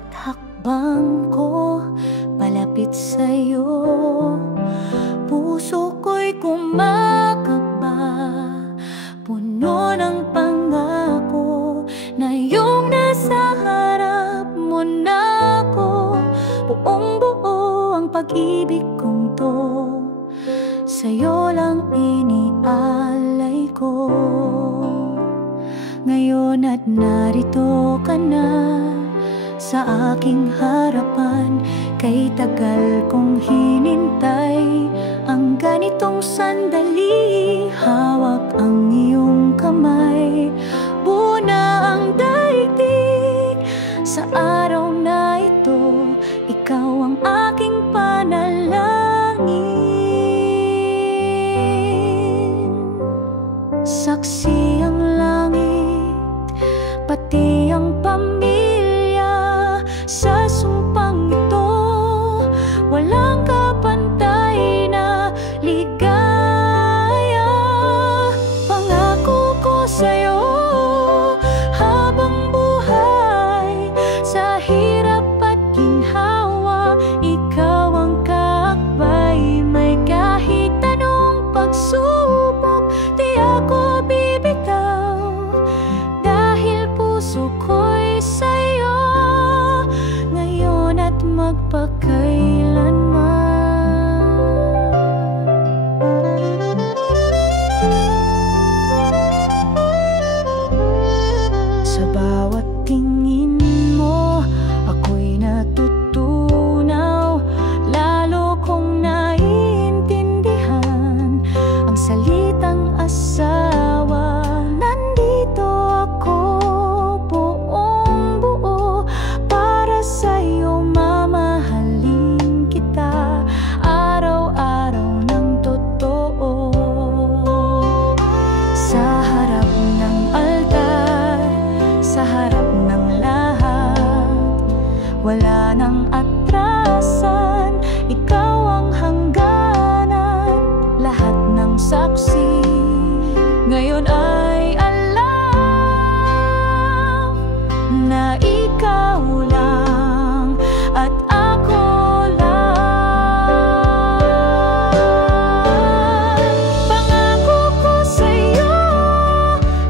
bawat hakbang ko palapit sa'yo. Puso ko'y kumakaba, puno ng pangako na iyong nasa harap mo na ako. Buong buo ang pag-ibig kong to, sa'yo lang inialay ko. Ngayon at narito ka na sa aking harapan, kay tagal kong hinintay ang ganitong sandali. Hawak ang iyong kamay, buo na ang daigdig. Sa araw na ito, ikaw ang aking panalangin. Saksi ang langit, pati ang pamilya, sa sumpang ito walang kapantay na ligaya. Pangako ko sa'yo habang buhay, sa hirap at ginhawa, ikaw ang kaakbay. May kahit anong pagsubok, di ako bibitaw, dahil puso ko'y sa'yo, ngayon at magpakailanman. Sa bawat tingin mo, ako'y natutunaw. Lalo kong naiintindihan ang salitang asawa. Nandito ako, buong buo, para sa'yo. Mamahalin kita araw-araw ng totoo. Sa harap ng altar, sa harap ng lahat, wala nang atrasan, ikaw ang hangganan. Lahat ng saksi ngayon ay alam na ikaw lang at ako lang. Pangako ko sa'yo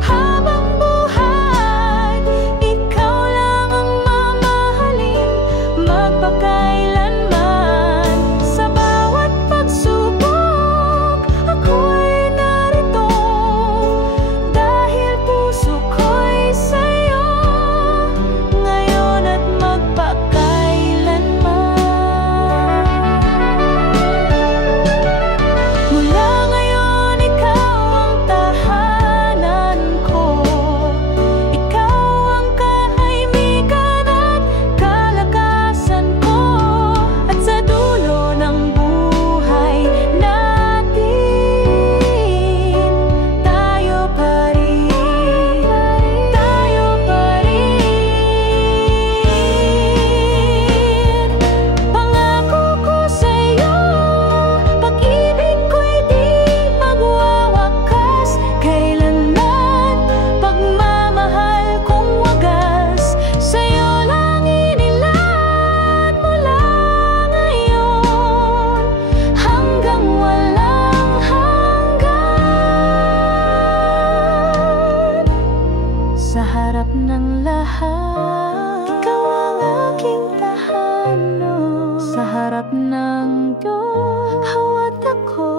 habang buhay, ikaw lang ang mamahalin magpakailanman. Sa bawat pagsubok, ako'y narito, dahil puso ko'y sa'yo, ngayon at magpakailanman. Mula ngayon, ikaw ang tahanan ko, ikaw ang kahimikan at kalakasan ko. At sa dulo ng buhay natin, tayo pa rin, tayo pa rin. Pangako ko sa'yo, pag-ibig ko'y di magwawakas kailanman. Pagmamahal kong wagas, sa'yo lang inilaan. Mula ngayon hanggang walang hanggan. Sa harap ng lahat, ikaw ang aking tahanan. Sa harap ng Diyos, hawat ako.